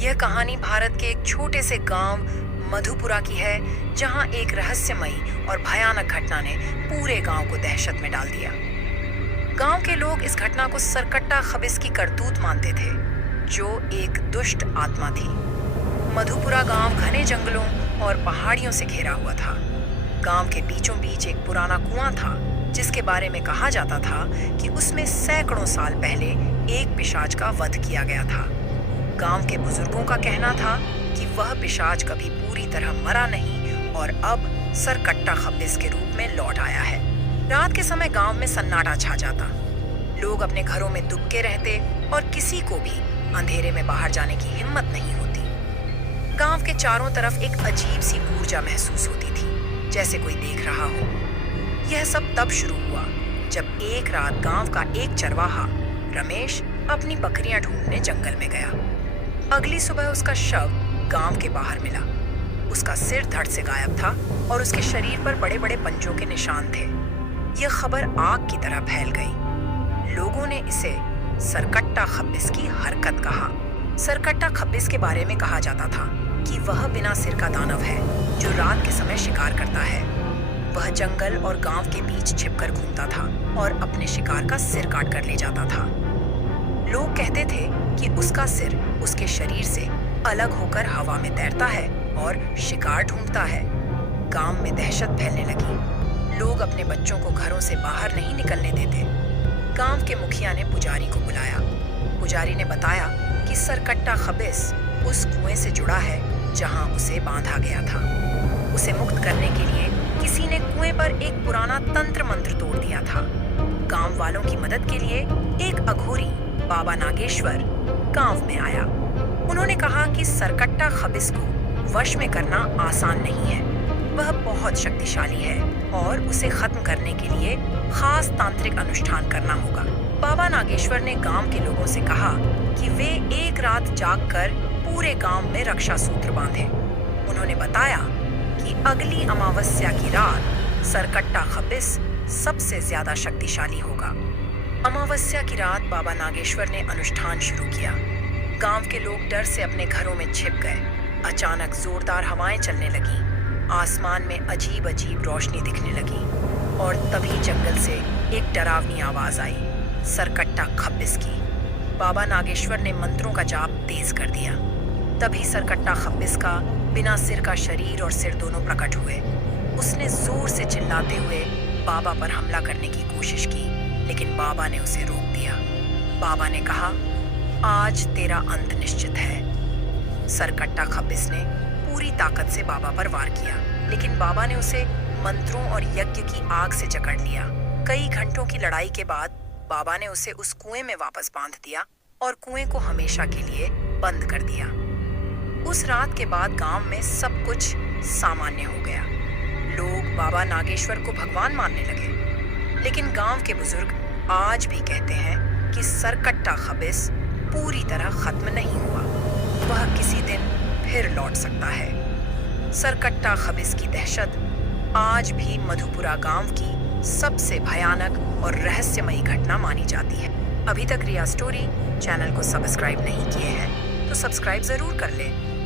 यह कहानी भारत के एक छोटे से गांव मधुपुरा की है, जहां एक रहस्यमयी और भयानक घटना ने पूरे गांव को दहशत में डाल दिया। गांव के लोग इस घटना को सरकट्टा खबिस की करतूत मानते थे, जो एक दुष्ट आत्मा थी। मधुपुरा गांव घने जंगलों और पहाड़ियों से घिरा हुआ था। गांव के बीचों बीच एक पुराना कुआं था, जिसके बारे में कहा जाता था कि उसमें सैकड़ों साल पहले एक पिशाच का वध किया गया था। गांव के बुजुर्गों का कहना था कि वह पिशाच कभी पूरी तरह मरा नहीं और अब सरकट्टा खबिस के रूप में लौट आया है। रात के समय गांव में सन्नाटा छा जाता। लोग अपने घरों में दुबके रहते और किसी को भी अंधेरे में बाहर जाने की हिम्मत नहीं होती। गांव के चारों तरफ एक अजीब सी ऊर्जा महसूस होती थी, जैसे कोई देख रहा हो। यह सब तब शुरू हुआ जब एक रात गांव का एक चरवाहा रमेश अपनी बकरियां ढूंढने जंगल में गया। अगली सुबह उसका शव गांव के बाहर मिला। उसका सिर धड़ से गायब था और उसके शरीर पर बड़े बड़े पंजों के निशान थे। यह खबर आग की तरह फैल गई। लोगों ने इसे सरकट्टा खबिस की हरकत कहा। सरकट्टा खबिस के बारे में कहा जाता था कि वह बिना सिर का दानव है, जो रात के समय शिकार करता है। वह जंगल और गांव के बीच छिपकर घूमता था और अपने शिकार का सिर काट कर ले जाता था। लोग कहते थे कि उसका सिर उसके शरीर से अलग होकर हवा में तैरता है और शिकार ढूंढता है। गांव में दहशत फैलने लगी। लोग अपने बच्चों को घरों से बाहर नहीं निकलने देते। गांव के मुखिया ने पुजारी को बुलाया। पुजारी ने बताया कि सरकट्टा खबिस उस कुएं से जुड़ा है जहां उसे बांधा गया था। उसे मुक्त करने के लिए किसी ने कुएं पर एक पुराना तंत्र मंत्र तोड़ दिया था। गांव वालों की मदद के लिए एक अघोरी बाबा नागेश्वर गांव में आया। उन्होंने कहा कि सरकट्टा खबिस को वश में करना आसान नहीं है। वह बहुत शक्तिशाली है और उसे खत्म करने के लिए खास तांत्रिक अनुष्ठान करना होगा। बाबा नागेश्वर ने गांव के लोगों से कहा कि वे एक रात जागकर पूरे गांव में रक्षा सूत्र बांधें। उन्होंने बताया कि अगली अमावस्या की रात सरकट्टा खबिस सबसे ज्यादा शक्तिशाली होगा। अमावस्या की रात बाबा नागेश्वर ने अनुष्ठान शुरू किया। गांव के लोग डर से अपने घरों में छिप गए। अचानक जोरदार हवाएं चलने लगी। आसमान में अजीब अजीब रोशनी दिखने लगी और तभी जंगल से एक डरावनी आवाज आई, सरकट्टा खबिस की। बाबा नागेश्वर ने मंत्रों का जाप तेज कर दिया। तभी सरकट्टा खबिस का बिना सिर का शरीर और सिर दोनों प्रकट हुए। उसने जोर से चिल्लाते हुए बाबा पर हमला करने की कोशिश की, लेकिन बाबा ने उसे रोक दिया। बाबा ने कहा, आज तेरा अंत निश्चित है। सरकट्टा खबिस ने पूरी ताकत से बाबा पर वार किया, लेकिन बाबा ने उसे मंत्रों और यज्ञ की आग से जकड़ लिया। कई घंटों की लड़ाई के बाद बाबा ने उसे उस कुएं में वापस बांध दिया और कुएं को हमेशा के लिए बंद कर दिया। उस रात के बाद गांव में सब कुछ सामान्य हो गया। लोग बाबा नागेश्वर को भगवान मानने लगे, लेकिन गांव के बुजुर्ग आज भी कहते हैं कि सरकट्टा खबिस पूरी तरह खत्म नहीं हुआ। वह किसी दिन फिर लौट सकता है। सरकट्टा खबिस की दहशत आज भी मधुपुरा गांव की सबसे भयानक और रहस्यमयी घटना मानी जाती है। अभी तक रिया स्टोरी चैनल को सब्सक्राइब नहीं किए हैं तो सब्सक्राइब जरूर कर लें